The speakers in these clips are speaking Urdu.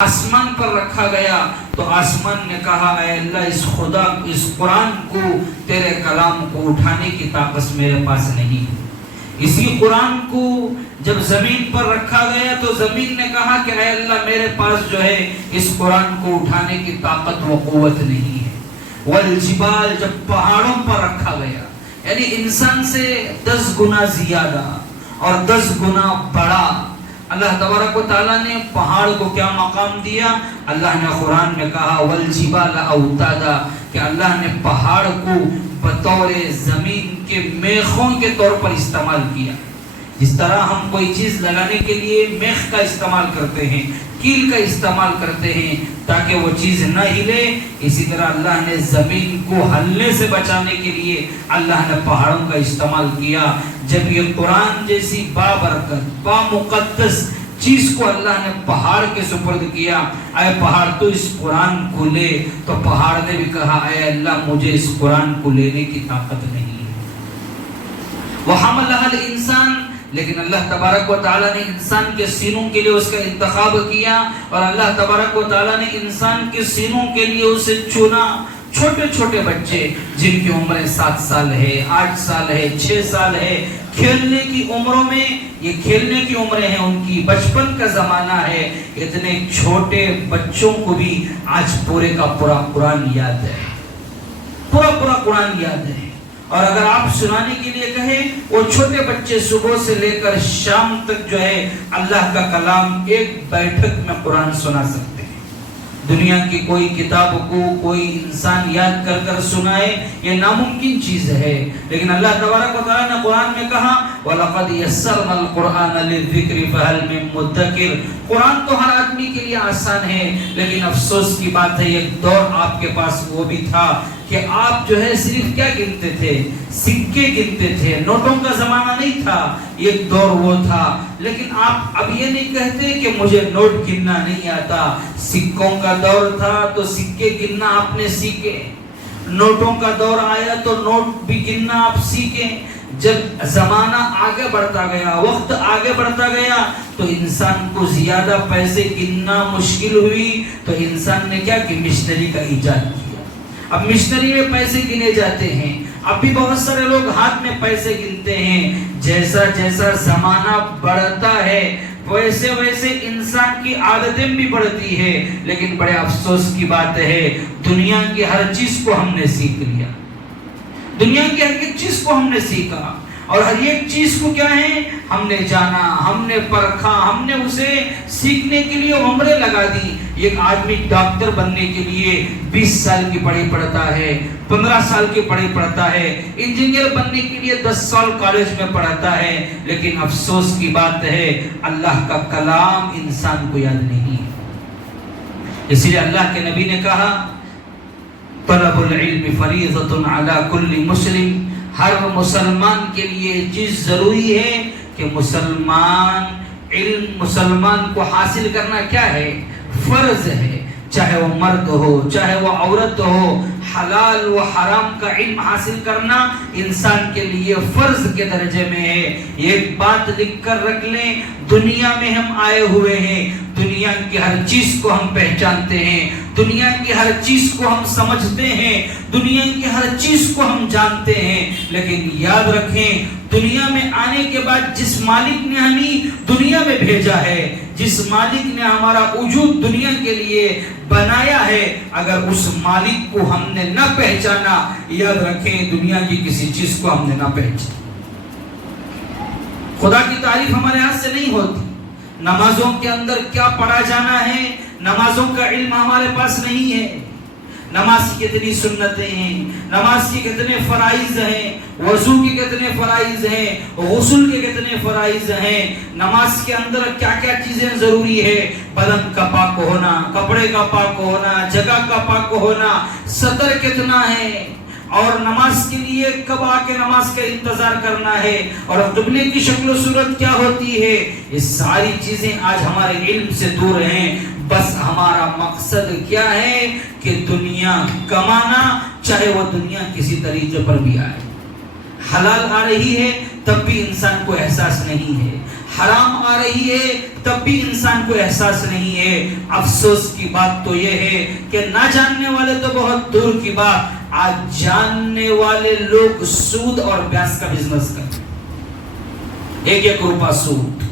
آسمان پر رکھا گیا تو آسمان نے کہا اے اللہ اس قرآن کو تیرے کلام کو اٹھانے کی طاقت میرے پاس نہیں ہے۔ اسی قرآن کو جب زمین پر رکھا گیا تو زمین نے کہا کہ اے اللہ میرے پاس جو ہے اس قرآن کو اٹھانے کی طاقت و قوت نہیں ہے۔ والجبال جب پہاڑوں پر رکھا گیا یعنی انسان سے 10 گنا زیادہ اور 10 گنا بڑا، اللہ تبارک و تعالیٰ نے پہاڑ کو کیا مقام دیا؟ اللہ نے قرآن میں کہا والجبال اوتادا، کہ اللہ نے پہاڑ کو بطور زمین کے میخوں کے طور پر استعمال کیا۔ جس طرح ہم کوئی چیز لگانے کے لیے میخ کا استعمال کرتے ہیں، کیل کا استعمال کرتے ہیں تاکہ وہ چیز نہ ہلے، اسی طرح اللہ نے زمین کو ہلنے سے بچانے کے لیے اللہ نے پہاڑوں کا استعمال کیا۔ جب یہ قرآن جیسی بابرکت بامقدس چیز کو اللہ نے پہاڑ کے سپرد کیا، اے پہاڑ تو اس قرآن کو لے، تو پہاڑ نے بھی کہا اے اللہ مجھے اس قرآن کو لینے کی طاقت نہیں ہے۔ وَحَمَلَهَا الْإِنسَانُ، لیکن اللہ تبارک و تعالیٰ نے انسان کے سینوں کے لیے اس کا انتخاب کیا، اور اللہ تبارک و تعالیٰ نے انسان کے سینوں کے لیے اسے چنا۔ چھوٹے چھوٹے بچے جن کی عمریں 7 سال ہے، 8 سال ہے، 6 سال ہے، کھیلنے کی عمروں میں، یہ کھیلنے کی عمریں ہیں ان کی، بچپن کا زمانہ ہے، اتنے چھوٹے بچوں کو بھی آج پورے کا پورا قرآن یاد ہے، پورا قرآن یاد ہے۔ اور اگر آپ سنانے کے لیے کہیں، وہ چھوٹے بچے صبح سے لے کر شام تک جو ہے اللہ کا کلام ایک بیٹھک میں قرآن سنا سکتے ہیں۔ دنیا کی کوئی کتاب کو کوئی انسان یاد کر کر سنائے یہ ناممکن چیز ہے، لیکن اللہ تبارک و تعالیٰ نے قرآن میں کہا وَلَقَدْ يَسَّرْنَا الْقُرْآنَ لِلذِّكْرِ فَهَلْ مِن مُدَّكِرٍ۔ قرآن تو ہر آدمی کے لیے آسان ہے، لیکن افسوس کی بات ہے ایک دور آپ کے پاس وہ بھی تھا کہ آپ جو ہے صرف کیا گنتے تھے؟ سکے گنتے تھے، نوٹوں کا زمانہ نہیں تھا، ایک دور وہ تھا۔ لیکن آپ اب یہ نہیں کہتے کہ مجھے نوٹ گننا نہیں آتا، سکوں کا دور تھا تو سکے گننا آپ نے سیکھے، نوٹوں کا دور آیا تو نوٹ بھی گننا آپ سیکھیں۔ جب زمانہ آگے بڑھتا گیا، وقت آگے بڑھتا گیا تو انسان کو زیادہ پیسے گننا مشکل ہوئی، تو انسان نے کیا کہ مشنری کا ایجاد کیا۔ اب مشنری میں پیسے گنے جاتے ہیں، اب بھی بہت سارے لوگ ہاتھ میں پیسے گنتے ہیں۔ جیسا جیسا زمانہ بڑھتا ہے ویسے ویسے انسان کی عادتیں بھی بڑھتی ہے، لیکن بڑے افسوس کی بات ہے دنیا کی ہر چیز کو ہم نے سیکھ لیا، دنیا کی ہر ایک چیز کو ہم نے سیکھا، اور ہر ایک چیز کو کیا ہے ہم نے جانا، ہم نے پرکھا، ہم نے اسے سیکھنے کے لیے عمریں لگا دی۔ ایک آدمی ڈاکٹر بننے کے لیے 20 سال کی پڑھائی پڑھتا ہے، 15 سال کی پڑھائی پڑھتا ہے، انجینئر بننے کے لیے 10 سال کالج میں پڑھتا ہے، لیکن افسوس کی بات ہے اللہ کا کلام انسان کو یاد نہیں ہے۔ اس لیے اللہ کے نبی نے کہا طلب العلم فریضۃ علی کل مسلم، ہر مسلمان کے لیے چیز ضروری ہے کہ مسلمان کو حاصل کرنا کیا ہے؟ فرض ہے، چاہے وہ مرد ہو چاہے وہ عورت ہو، حلال و حرام کا علم حاصل کرنا انسان کے لیے فرض کے درجے میں ہے۔ ایک بات لکھ کر رکھ لیں، دنیا میں ہم آئے ہوئے ہیں، دنیا کی ہر چیز کو ہم پہچانتے ہیں، دنیا کی ہر چیز کو ہم سمجھتے ہیں، دنیا کی ہر چیز کو ہم جانتے ہیں، لیکن یاد رکھیں دنیا میں آنے کے بعد جس مالک نے ہمیں دنیا میں بھیجا ہے، جس مالک نے ہمارا وجود دنیا کے لیے بنایا ہے، اگر اس مالک کو ہم نے نہ پہچانا، یاد رکھیں دنیا کی کسی چیز کو ہم نے نہ پہچانا۔ خدا کی تعریف ہمارے ہاتھ سے نہیں ہوتی، نمازوں کے اندر کیا پڑھا جانا ہے نمازوں کا علم ہمارے پاس نہیں ہے، نماز کی کتنی سنتیں ہیں، نماز کی کتنے فرائض ہیں، وضو کی کتنے فرائض ہیں، غسل کے کتنے فرائض ہیں، نماز کے اندر کیا کیا چیزیں ضروری ہے، بدن کا پاک ہونا، کپڑے کا پاک ہونا، جگہ کا پاک ہونا، سطر کتنا ہے، اور نماز کے لیے کب آ کے نماز کا انتظار کرنا ہے، اور قبلے کی شکل و صورت کیا ہوتی ہے، یہ ساری چیزیں آج ہمارے علم سے دور ہیں۔ بس ہمارا مقصد کیا ہے کہ دنیا کمانا، چاہے وہ دنیا کسی طریقے پر بھی آئے، حلال آ رہی ہے تب بھی انسان کو احساس نہیں ہے، حرام آ رہی ہے تب بھی انسان کو احساس نہیں ہے۔ افسوس کی بات تو یہ ہے کہ نہ جاننے والے تو بہت دور کی بات، آج جاننے والے لوگ سود اور بیاج کا بزنس کرتے ہیں۔ 1-1 روپہ سود،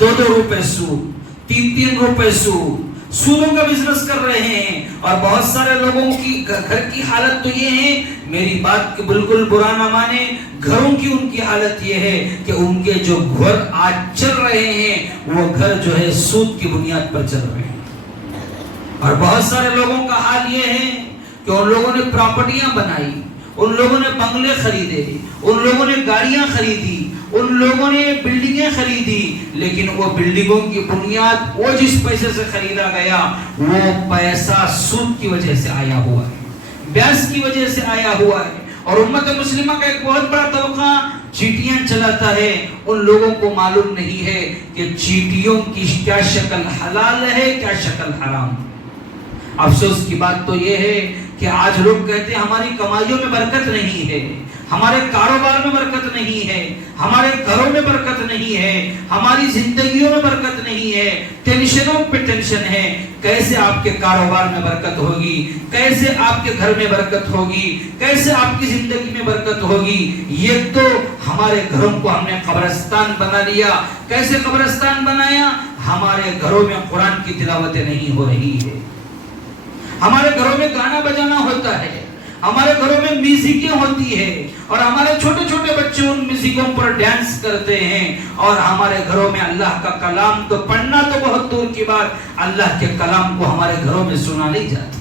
2-2 روپے سود، 3-3 روپے سود، سودوں کا بزنس کر رہے ہیں۔ اور بہت سارے لوگوں کی گھر کی حالت تو یہ ہے، میری بات بالکل برا نہ مانے، گھروں کی ان کی حالت یہ ہے کہ ان کے جو گھر آج چل رہے ہیں وہ گھر جو ہے سود کی بنیاد پر چل رہے ہیں۔ اور بہت سارے لوگوں کا حال یہ ہے کہ ان لوگوں نے پراپرٹیاں بنائی، ان لوگوں نے بنگلے خریدے، ان لوگوں نے گاڑیاں خریدی، ان لوگوں نے بلڈنگیں خریدی، لیکن وہ بلڈنگوں کی بنیاد وہ جس پیسے سے خریدا گیا وہ پیسہ سود کی وجہ سے آیا ہوا ہے، بیاج کی وجہ سے آیا ہوا ہے۔ اور امت مسلمہ کا ایک بہت بڑا طبقہ چیٹیاں چلاتا ہے، ان لوگوں کو معلوم نہیں ہے کہ چیٹیوں کی کیا شکل حلال ہے کیا شکل حرام۔ افسوس کی بات تو یہ ہے کہ آج لوگ کہتے ہیں ہماری کمائیوں میں برکت نہیں ہے، ہمارے کاروبار میں برکت نہیں ہے، ہمارے گھروں میں برکت نہیں ہے، ہماری زندگیوں میں برکت نہیں ہے، ٹینشنوں پہ ٹینشن ہے۔ کیسے آپ کے کاروبار میں برکت ہوگی، کیسے آپ کے گھر میں برکت ہوگی، کیسے آپ کی زندگی میں برکت ہوگی؟ یہ تو ہمارے گھروں کو ہم نے قبرستان بنا لیا۔ کیسے قبرستان بنایا؟ ہمارے گھروں میں قرآن کی تلاوتیں نہیں ہو رہی ہے، ہمارے گھروں میں گانا بجانا ہوتا ہے، ہمارے گھروں میں میوزکیں ہوتی ہے، اور ہمارے چھوٹے چھوٹے بچے ان میوزکوں پر ڈانس کرتے ہیں، اور ہمارے گھروں میں اللہ کا کلام تو پڑھنا تو بہت دور کی بات، اللہ کے کلام کو ہمارے گھروں میں سنا نہیں جاتا۔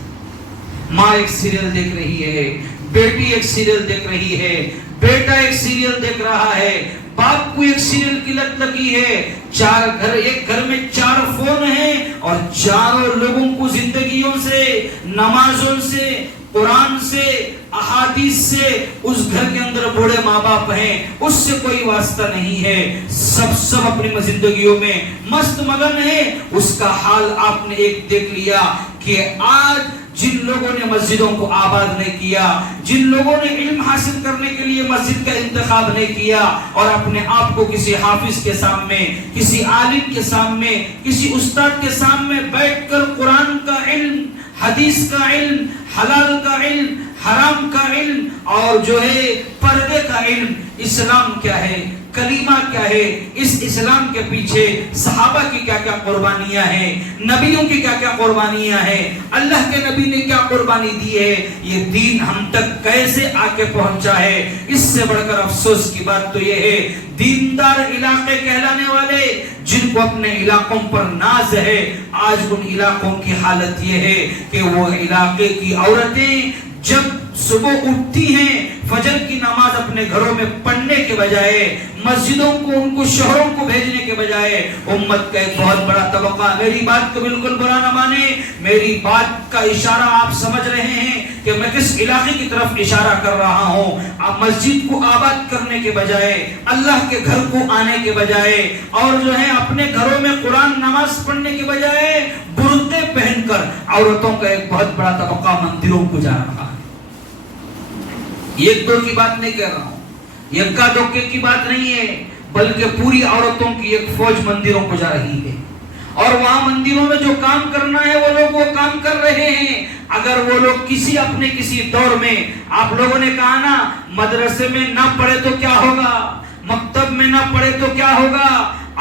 ماں ایک سیریل دیکھ رہی ہے، بیٹی ایک سیریل دیکھ رہی ہے، بیٹا ایک سیریل دیکھ رہا ہے، باپ کو ایک سیریل کی لت لگی ہے، ایک گھر میں 4 فون ہیں، اور چاروں لوگوں کو زندگیوں سے، نمازوں سے، قرآن سے، احادیث سے، اس گھر کے اندر بوڑھے ماں باپ ہیں اس سے کوئی واسطہ نہیں ہے، سب اپنی زندگیوں میں مست مگن ہے۔ اس کا حال آپ نے ایک دیکھ لیا کہ آج جن لوگوں نے مسجدوں کو آباد نہیں کیا، جن لوگوں نے علم حاصل کرنے کے لیے مسجد کا انتخاب نہیں کیا، اور اپنے آپ کو کسی حافظ کے سامنے، کسی عالم کے سامنے، کسی استاد کے سامنے بیٹھ کر قرآن کا علم، حدیث کا علم، حلال کا علم، حرام کا علم، اور جو ہے پردے کا علم، اسلام کیا ہے، کلمہ کیا ہے، اس اسلام کے پیچھے صحابہ کی کیا کیا قربانیاں ہیں، نبیوں کی کیا کیا قربانیاں ہیں، اللہ کے نبی نے کیا قربانی دی ہے، یہ دین ہم تک کیسے آ کے پہنچا ہے۔ اس سے بڑھ کر افسوس کی بات تو یہ ہے، دیندار علاقے کہلانے والے جن کو اپنے علاقوں پر ناز ہے، آج ان علاقوں کی حالت یہ ہے کہ وہ علاقے کی عورتیں جب صبح اٹھتی ہیں فجر کی نماز اپنے گھروں میں پڑھنے کے بجائے، مسجدوں کو ان کو شہروں کو بھیجنے کے بجائے، امت کا ایک بہت بڑا طبقہ، میری بات کو بالکل برا نہ مانے، میری بات کا اشارہ آپ سمجھ رہے ہیں کہ میں کس علاقے کی طرف اشارہ کر رہا ہوں۔ آپ مسجد کو آباد کرنے کے بجائے، اللہ کے گھر کو آنے کے بجائے، اور جو ہے اپنے گھروں میں قرآن نماز پڑھنے کے بجائے برقعے پہن کر عورتوں کا ایک بہت بڑا طبقہ مندروں کو جا رہا ہے۔ ایک دو کی بات نہیں کہہ رہا ہوں، یکا دوکے کی بات نہیں ہے، بلکہ پوری عورتوں کی ایک فوج مندروں کو جا رہی ہے، اور وہاں مندروں میں جو کام کرنا ہے وہ لوگ وہ کام کر رہے ہیں۔ اگر وہ لوگ کسی دور میں، آپ لوگوں نے کہا نا مدرسے میں نہ پڑھے تو کیا ہوگا، مکتب میں نہ پڑھے تو کیا ہوگا،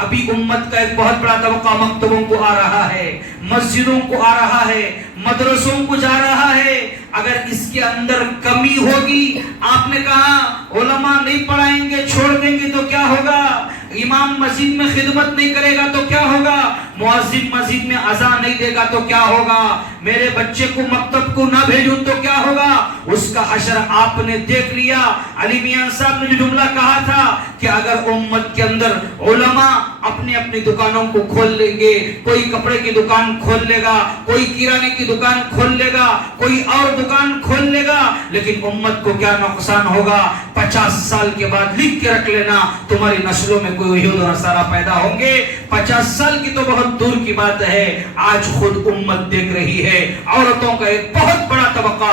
ابھی امت کا ایک بہت بڑا طبقہ مکتبوں کو آ رہا ہے، مسجدوں کو آ رہا ہے، مدرسوں کو جا رہا ہے۔ اگر اس کے اندر کمی ہوگی، آپ نے کہا علماء نہیں پڑھائیں گے، چھوڑ دیں گے تو کیا ہوگا، امام مسجد میں خدمت نہیں کرے گا تو کیا ہوگا، مؤذن مسجد میں اذان نہیں دے گا تو کیا ہوگا، میرے بچے کو مکتب کو نہ بھیجوں تو کیا ہوگا، اس کا حشر آپ نے دیکھ لیا۔ علی میاں صاحب نے جو جملہ کہا تھا کہ اگر امت کے اندر علماء اپنی دکانوں کو کھول لیں گے، کوئی کپڑے کی دکان کھول لے گا، کوئی کرانے کی دکان کھول لے گا، کوئی اور دکان کھول لے گا، لیکن امت کو کیا نقصان ہوگا، 50 سال کے بعد لکھ کے رکھ لینا تمہاری نسلوں میں کوئی یہود و نصارہ پیدا ہوں گے۔ 50 سال کی تو بہت دور کی بات ہے، آج خود امت دیکھ رہی ہے، عورتوں کا ایک بہت بڑا طبقہ،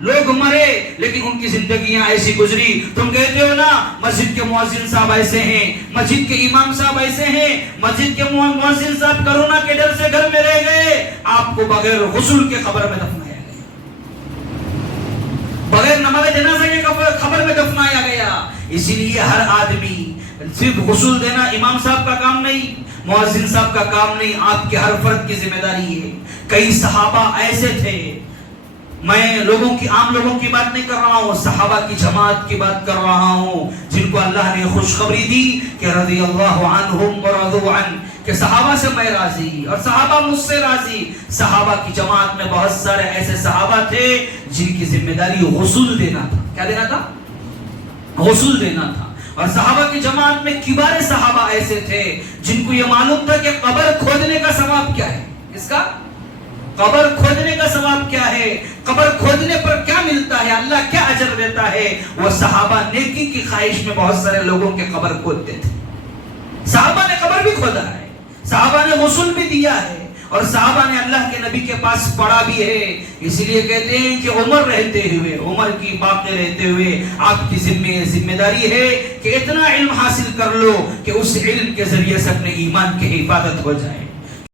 لوگ مرے لیکن ان کی زندگیاں ایسی گزری. تم کہتے ہو نا مسجد کے مؤذن صاحب ایسے ہیں, مسجد کے امام صاحب ایسے ہیں, مسجد کے مؤذن صاحب کرونا کے ڈر سے گھر میں رہ گئے, آپ کو بغیر غسل کے قبر میں دفنایا گیا, بغیر نماز جنازہ کے قبر میں دفنایا گیا. اسی لیے ہر آدمی صرف غسل دینا امام صاحب کا کام نہیں, مؤذن صاحب کا کام نہیں, آپ کے ہر فرد کی ذمہ داری ہے. کئی صحابہ ایسے تھے, میں عام لوگوں کی بات نہیں کر رہا ہوں, صحابہ کی جماعت کی بات کر رہا ہوں, جن کو اللہ نے خوشخبری دی کہ رضی اللہ عنہم ورضوا عنہ, کہ صحابہ سے میں راضی اور صحابہ مجھ سے راضی. صحابہ کی جماعت میں بہت سارے ایسے صحابہ تھے جن کی ذمہ داری غسل دینا تھا. کیا دینا تھا؟ غسل دینا تھا. اور صحابہ کی جماعت میں کبار صحابہ ایسے تھے جن کو یہ معلوم تھا کہ قبر کھودنے کا ثواب کیا ہے. اس کا قبر کھودنے کا ثواب کیا ہے, قبر کھودنے پر کیا ملتا ہے, اللہ کیا اجر دیتا ہے. وہ صحابہ نیکی کی خواہش میں بہت سارے لوگوں کے قبر کھودتے تھے. صحابہ نے قبر بھی کھودا ہے, صحابہ نے غسل بھی دیا ہے, اور صحابہ نے اللہ کے نبی کے پاس پڑھا بھی ہے. اسی لیے کہتے ہیں کہ عمر رہتے ہوئے, عمر کی باقی رہتے ہوئے آپ کی ذمہ داری ہے کہ اتنا علم حاصل کر لو کہ اس علم کے ذریعے سے اپنے ایمان کی حفاظت ہو جائے.